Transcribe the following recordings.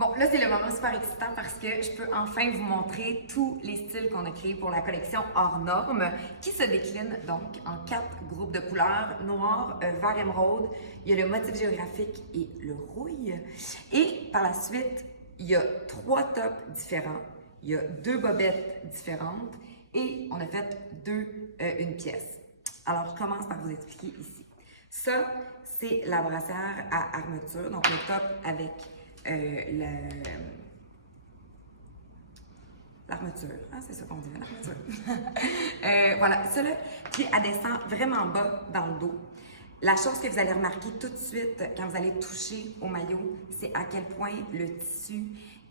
Bon, là, c'est le moment super excitant parce que je peux enfin vous montrer tous les styles qu'on a créés pour la collection hors normes qui se décline donc en 4 groupes de couleurs, noir, vert émeraude, il y a le motif géographique et le rouille. Et par la suite, il y a 3 tops différents, il y a 2 bobettes différentes et on a fait une pièce. Alors, je commence par vous expliquer ici. Ça, c'est la brassière à armature, donc le top avec l'armature, hein, c'est ça qu'on dit, l'armature. Voilà, ça là, puis elle descend vraiment bas dans le dos. La chose que vous allez remarquer tout de suite quand vous allez toucher au maillot, c'est à quel point le tissu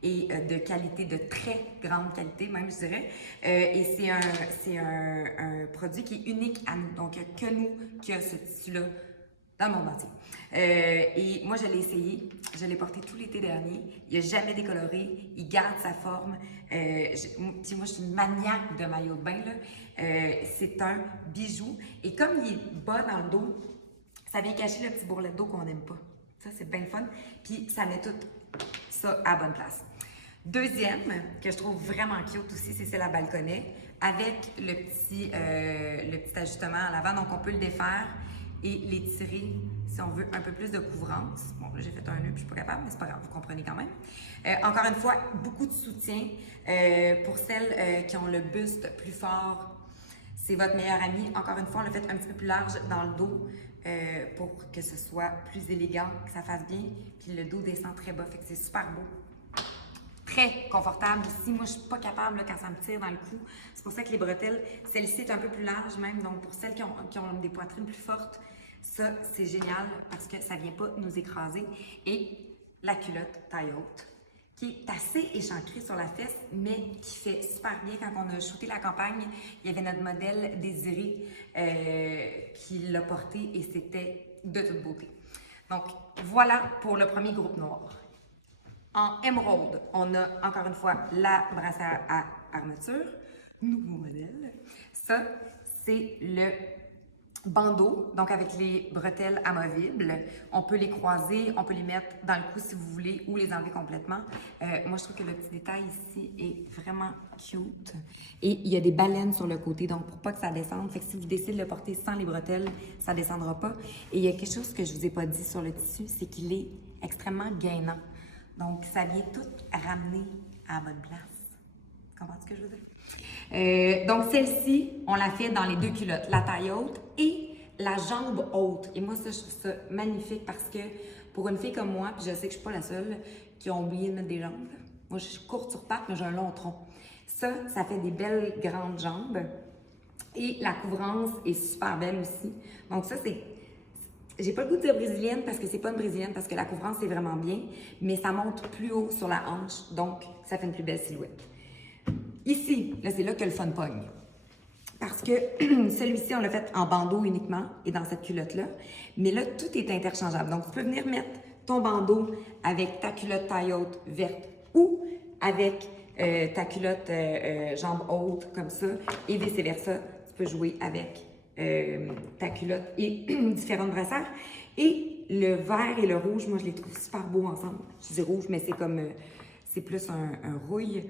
est de qualité, de très grande qualité, même je dirais. Et c'est un produit qui est unique à nous, donc que nous qui a ce tissu-là dans le monde entier. Et moi, je l'ai essayé. Je l'ai porté tout l'été dernier. Il n'a jamais décoloré. Il garde sa forme. Puis moi, je suis une maniaque de maillot de bain. C'est un bijou. Et comme il est bas dans le dos, ça vient cacher le petit bourrelet de dos qu'on n'aime pas. Ça, c'est bien fun. Puis ça met tout ça à la bonne place. Deuxième, que je trouve vraiment cute aussi, c'est celle à balconnet avec le petit ajustement à l'avant. Donc, on peut le défaire et les tirer si on veut un peu plus de couvrance. Bon, là, j'ai fait un nœud puis je suis pas capable, mais c'est pas grave, vous comprenez quand même. Encore une fois, beaucoup de soutien pour celles qui ont le buste plus fort. C'est votre meilleur ami. Encore une fois, on l'a fait un petit peu plus large dans le dos pour que ce soit plus élégant, que ça fasse bien. Puis le dos descend très bas, fait que c'est super beau. Très confortable aussi. Moi, je suis pas capable là, quand ça me tire dans le cou. C'est pour ça que les bretelles, celle-ci est un peu plus large même. Donc, pour celles qui ont des poitrines plus fortes, ça, c'est génial parce que ça vient pas nous écraser. Et la culotte taille haute, qui est assez échancrée sur la fesse, mais qui fait super bien. Quand on a shooté la campagne, il y avait notre modèle Désiré qui l'a porté et c'était de toute beauté. Donc, voilà pour le premier groupe noir. En émeraude, on a encore une fois la brassière à armature, nouveau modèle. Ça, c'est le bandeau, donc avec les bretelles amovibles. On peut les croiser, on peut les mettre dans le cou si vous voulez ou les enlever complètement. Moi, je trouve que le petit détail ici est vraiment cute. Et il y a des baleines sur le côté, donc pour pas que ça descende. Fait que si vous décidez de le porter sans les bretelles, ça descendra pas. Et il y a quelque chose que je vous ai pas dit sur le tissu, c'est qu'il est extrêmement gainant. Donc, ça vient tout ramener à la bonne place. Tu comprends ce que je veux dire? Donc, celle-ci, on l'a fait dans les 2 culottes, la taille haute et la jambe haute. Et moi, ça, je trouve ça magnifique parce que pour une fille comme moi, puis je sais que je suis pas la seule qui a oublié de mettre des jambes. Moi, je suis courte sur pattes, mais j'ai un long tronc. Ça fait des belles grandes jambes. Et la couvrance est super belle aussi. Donc, ça, c'est... J'ai pas le goût de dire brésilienne parce que c'est pas une brésilienne, parce que la couvrance est vraiment bien, mais ça monte plus haut sur la hanche, donc ça fait une plus belle silhouette. Ici, là, c'est là que le fun pogne. Parce que celui-ci, on l'a fait en bandeau uniquement et dans cette culotte-là. Mais là, tout est interchangeable. Donc, tu peux venir mettre ton bandeau avec ta culotte taille haute verte ou avec ta culotte jambe haute comme ça et vice-versa. Tu peux jouer avec ta culotte et différentes brassières. Et le vert et le rouge, moi, je les trouve super beaux ensemble. Je dis rouge, mais c'est comme... c'est plus un rouille.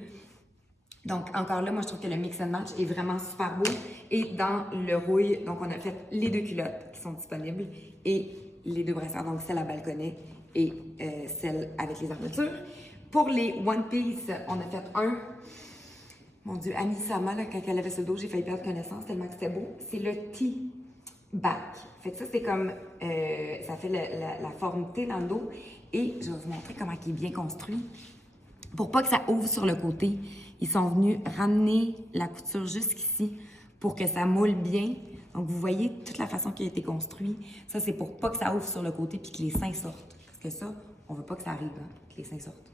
Donc, encore là, moi, je trouve que le mix and match est vraiment super beau. Et dans le rouille, donc, on a fait les 2 culottes qui sont disponibles et les 2 brassières, donc celle à balconnet et celle avec les armatures. Pour les One Piece, on a fait un... Mon Dieu, Annie Sama, là, quand elle avait ce dos, j'ai failli perdre connaissance tellement que c'était beau. C'est le T-back. Fait que ça, c'est comme... ça fait la forme T dans le dos. Et je vais vous montrer comment il est bien construit. Pour pas que ça ouvre sur le côté, ils sont venus ramener la couture jusqu'ici pour que ça moule bien. Donc, vous voyez toute la façon qui a été construit. Ça, c'est pour pas que ça ouvre sur le côté puis que les seins sortent. Parce que ça, on veut pas que ça arrive, hein, que les seins sortent.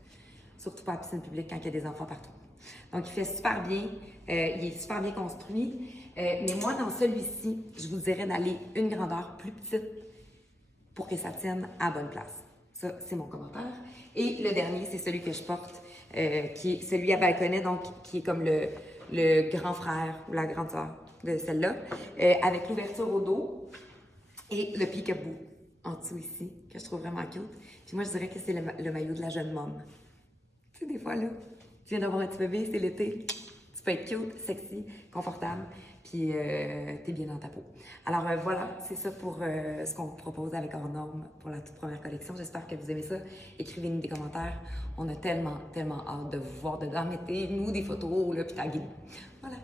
Surtout pas à la piscine publique quand il y a des enfants partout. Donc, il fait super bien. Il est super bien construit. Mais moi, dans celui-ci, je vous dirais d'aller une grandeur plus petite pour que ça tienne à bonne place. Ça, c'est mon commentaire. Et le dernier, c'est celui que je porte, qui est celui à balconnet, donc qui est comme le grand frère ou la grande sœur de celle-là, avec l'ouverture au dos et le peekaboo en dessous ici, que je trouve vraiment cute. Puis moi, je dirais que c'est le maillot de la jeune môme. Tu sais, des fois, là, tu viens d'avoir un petit bébé, c'est l'été. Tu peux être cute, sexy, confortable, puis t'es bien dans ta peau. Alors voilà, c'est ça pour ce qu'on vous propose avec Hors Normes pour la toute première collection. J'espère que vous aimez ça. Écrivez-nous des commentaires. On a tellement, tellement hâte de vous voir dedans. Mettez-nous des photos, là, puis taguez-nous. Voilà.